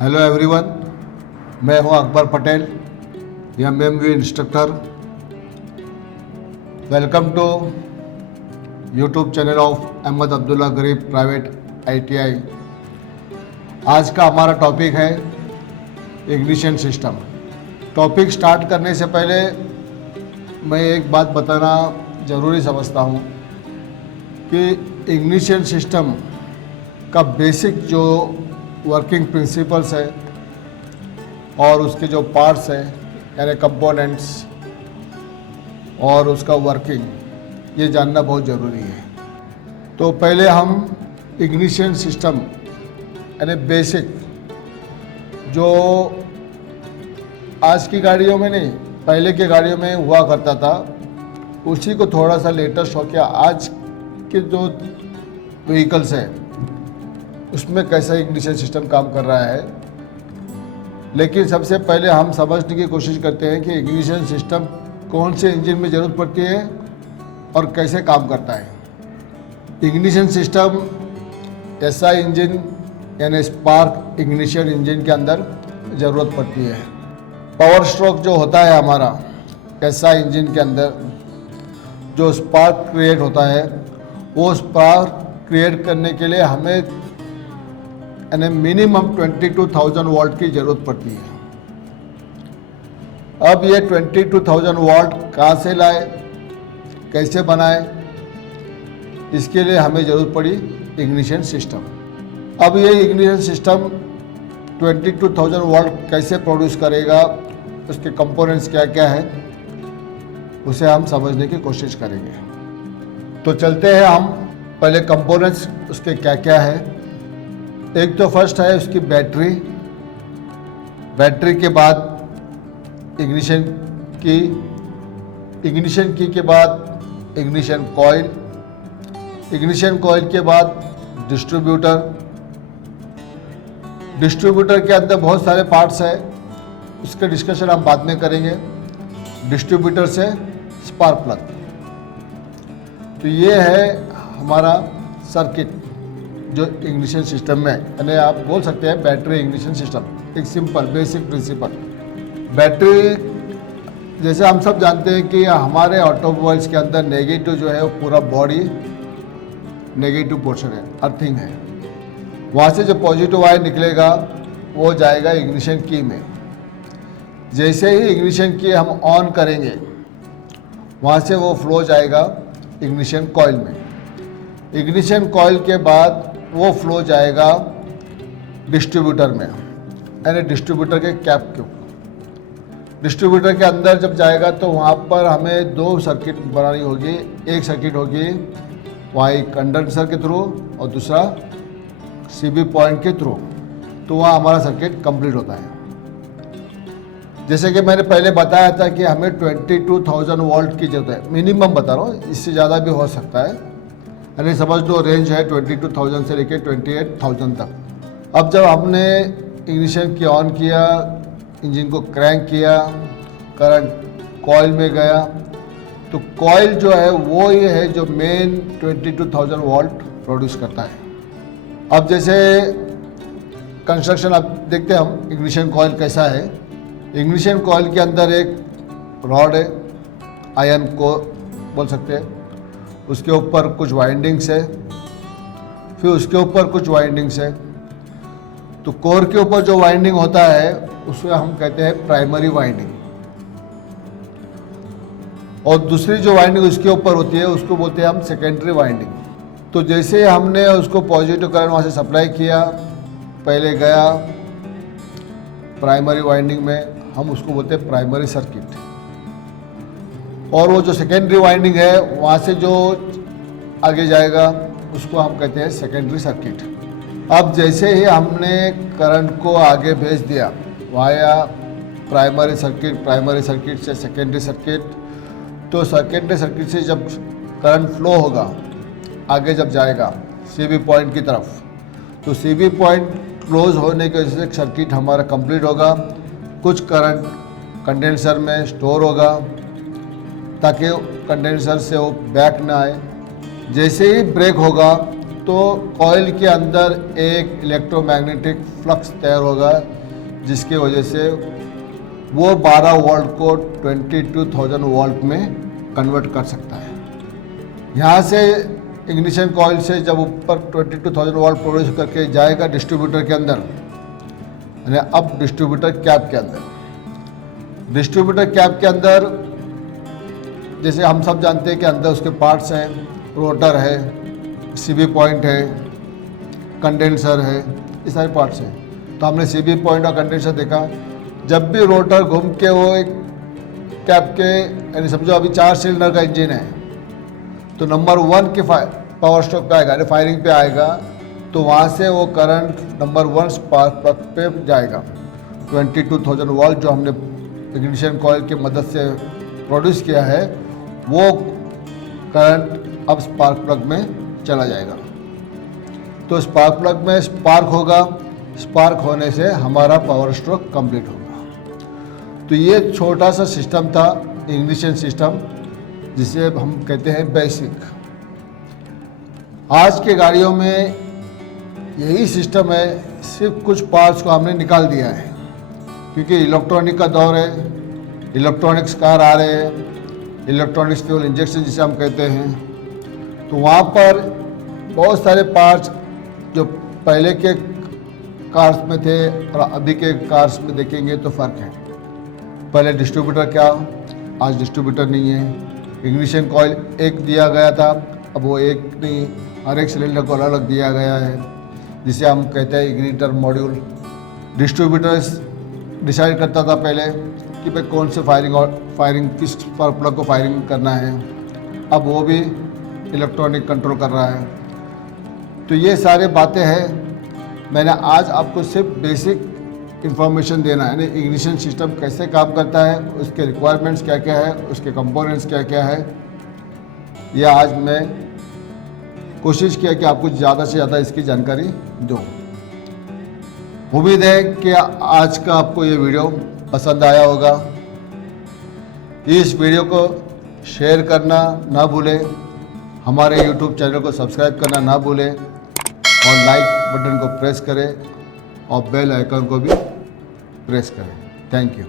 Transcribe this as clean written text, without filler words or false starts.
Hello everyone, मैं हूं Akbar Patel, MMV instructor. Welcome to YouTube channel of Ahmad Abdullah Garib private ITI। आज का हमारा टॉपिक है इग्निशन सिस्टम। टॉपिक स्टार्ट करने से पहले मैं एक बात बताना ज़रूरी समझता हूं कि इग्निशन सिस्टम का बेसिक जो वर्किंग प्रिंसिपल्स है और उसके जो पार्ट्स हैं यानी कंपोनेंट्स और उसका वर्किंग ये जानना बहुत ज़रूरी है। तो पहले हम इग्निशन सिस्टम यानी बेसिक जो आज की गाड़ियों में नहीं, पहले की गाड़ियों में हुआ करता था, उसी को थोड़ा सा लेटेस्ट हो गया। आज के जो व्हीकल्स हैं उसमें कैसा इग्निशन सिस्टम काम कर रहा है, लेकिन सबसे पहले हम समझने की कोशिश करते हैं कि इग्निशन सिस्टम कौन से इंजन में ज़रूरत पड़ती है और कैसे काम करता है। इग्निशन सिस्टम SI इंजन यानी स्पार्क इग्निशन इंजन के अंदर ज़रूरत पड़ती है। पावर स्ट्रोक जो होता है हमारा SI इंजन के अंदर जो स्पार्क क्रिएट होता है, वो स्पार्क क्रिएट करने के लिए हमें यानी मिनिमम 22,000 वोल्ट की ज़रूरत पड़ती है। अब ये 22,000 वोल्ट कहाँ से लाए, कैसे बनाए, इसके लिए हमें ज़रूरत पड़ी इग्निशन सिस्टम। अब ये इग्निशन सिस्टम 22,000 वोल्ट कैसे प्रोड्यूस करेगा, उसके कंपोनेंट्स क्या क्या है, उसे हम समझने की कोशिश करेंगे। तो चलते हैं हम पहले कंपोनेंट्स उसके क्या क्या है। एक तो फर्स्ट है उसकी बैटरी, बैटरी के बाद इग्निशन की के बाद इग्निशन कॉइल, इग्निशन कॉइल के बाद डिस्ट्रीब्यूटर। डिस्ट्रीब्यूटर के अंदर बहुत सारे पार्ट्स हैं, उसके डिस्कशन हम बाद में करेंगे। डिस्ट्रीब्यूटर से स्पार्क प्लग। तो ये है हमारा सर्किट जो इग्निशन सिस्टम में, यानी आप बोल सकते हैं बैटरी इग्निशन सिस्टम। एक सिंपल बेसिक प्रिंसिपल। बैटरी जैसे हम सब जानते हैं कि हमारे ऑटोमोबाइल्स के अंदर नेगेटिव जो है वो पूरा बॉडी नेगेटिव पोर्शन है, अर्थिंग है। वहाँ से जो पॉजिटिव वायर निकलेगा वो जाएगा इग्निशन की में। जैसे ही इग्निशन की हम ऑन करेंगे वहाँ से वो फ्लो जाएगा इग्निशन कॉइल में। इग्निशन कॉइल के बाद वो फ्लो जाएगा डिस्ट्रीब्यूटर में, यानी डिस्ट्रीब्यूटर के कैप के ऊपर। डिस्ट्रीब्यूटर के अंदर जब जाएगा तो वहाँ पर हमें दो सर्किट बनानी होगी। एक सर्किट होगी वाई कंडेंसर के थ्रू और दूसरा CB पॉइंट के थ्रू। तो वहाँ हमारा सर्किट कंप्लीट होता है। जैसे कि मैंने पहले बताया था कि हमें 22,000 वोल्ट की जरूरत है, मिनिमम बता रहा हूँ, इससे ज़्यादा भी हो सकता है। यानी समझ लो रेंज है 22,000 से लेकर 28,000 तक। अब जब हमने इग्निशन की ऑन किया, इंजन को क्रैंक किया, करंट कॉइल में गया, तो कॉइल जो है वो ये है जो मेन 22,000 वोल्ट प्रोड्यूस करता है। अब जैसे कंस्ट्रक्शन अब देखते हैं हम इग्निशन कॉइल कैसा है। इग्निशन कॉइल के अंदर एक रॉड है, आयरन को बोल सकते हैं, उसके ऊपर कुछ वाइंडिंग्स है, फिर उसके ऊपर कुछ वाइंडिंग्स है। तो कोर के ऊपर जो वाइंडिंग होता है उसे हम कहते हैं प्राइमरी वाइंडिंग, और दूसरी जो वाइंडिंग उसके ऊपर होती है उसको बोलते हैं हम सेकेंडरी वाइंडिंग। तो जैसे हमने उसको पॉजिटिव करंट वहाँ से सप्लाई किया, पहले गया प्राइमरी वाइंडिंग में, हम उसको बोलते हैं प्राइमरी सर्किट। और वो जो सेकेंडरी वाइंडिंग है वहाँ से जो आगे जाएगा उसको हम कहते हैं सेकेंडरी सर्किट। अब जैसे ही हमने करंट को आगे भेज दिया वाया प्राइमरी सर्किट से सेकेंडरी सर्किट, तो सेकेंडरी सर्किट से जब करंट फ्लो होगा आगे जब जाएगा CB पॉइंट की तरफ, तो CB पॉइंट क्लोज होने की वजह से सर्किट हमारा कंप्लीट होगा। कुछ करंट कंडेंसर में स्टोर होगा ताकि कंडेंसर से वो बैक ना आए। जैसे ही ब्रेक होगा तो कॉइल के अंदर एक इलेक्ट्रोमैग्नेटिक फ्लक्स तैयार होगा, जिसकी वजह से वो 12 वोल्ट को 22,000 वोल्ट में कन्वर्ट कर सकता है। यहाँ से इग्निशन कॉइल से जब ऊपर 22,000 वोल्ट प्रोड्यूस करके जाएगा डिस्ट्रीब्यूटर के अंदर, यानी अब डिस्ट्रीब्यूटर कैप के अंदर। डिस्ट्रीब्यूटर कैप के अंदर जैसे हम सब जानते हैं कि अंदर उसके पार्ट्स हैं, रोटर है, सीबी पॉइंट है, कंडेंसर है, ये सारे पार्ट्स हैं। तो हमने सीबी पॉइंट और कंडेंसर देखा। जब भी रोटर घूम के वो एक कैप के, यानी समझो अभी 4 सिलेंडर का इंजन है, तो नंबर 1 के पावर स्ट्रोक पे आएगा, यानी फायरिंग पे आएगा, तो वहाँ से वो करंट नंबर 1 स्पार्क प्लग पे जाएगा। 22,000 वोल्ट जो हमने इग्निशन कॉइल की मदद से प्रोड्यूस किया है, वो करंट अब स्पार्क प्लग में चला जाएगा। तो स्पार्क प्लग में स्पार्क होगा, स्पार्क होने से हमारा पावर स्ट्रोक कंप्लीट होगा। तो ये छोटा सा सिस्टम था, इग्निशन सिस्टम, जिसे हम कहते हैं बेसिक। आज के गाड़ियों में यही सिस्टम है, सिर्फ कुछ पार्ट्स को हमने निकाल दिया है, क्योंकि इलेक्ट्रॉनिक का दौर है, इलेक्ट्रॉनिक्स कार आ रहे हैं, इलेक्ट्रॉनिक्स फ्यूल इंजेक्शन जिसे हम कहते हैं। तो वहाँ पर बहुत सारे पार्ट्स जो पहले के कार्स में थे और अभी के कार्स में देखेंगे तो फ़र्क है। पहले डिस्ट्रीब्यूटर क्या, आज डिस्ट्रीब्यूटर नहीं है। इग्निशन कॉइल एक दिया गया था, अब वो एक नहीं, हर एक सिलेंडर को अलग अलग दिया गया है, जिसे हम कहते हैं इग्निटर मॉड्यूल। डिस्ट्रीब्यूटर्स डिसाइड करता था पहले कि भाई कौन से फायरिंग किस पर प्लग को फायरिंग करना है, अब वो भी इलेक्ट्रॉनिक कंट्रोल कर रहा है। तो ये सारे बातें हैं। मैंने आज आपको सिर्फ बेसिक इंफॉर्मेशन देना है, यानी इग्निशन सिस्टम कैसे काम करता है, उसके रिक्वायरमेंट्स क्या क्या है, उसके कंपोनेंट्स क्या क्या है। यह आज मैं कोशिश किया कि आपको ज़्यादा से ज़्यादा इसकी जानकारी दूँ। उम्मीद है कि आज का आपको ये वीडियो पसंद आया होगा। इस वीडियो को शेयर करना ना भूलें, हमारे YouTube चैनल को सब्सक्राइब करना ना भूलें और लाइक बटन को प्रेस करें और बेल आइकन को भी प्रेस करें। Thank you.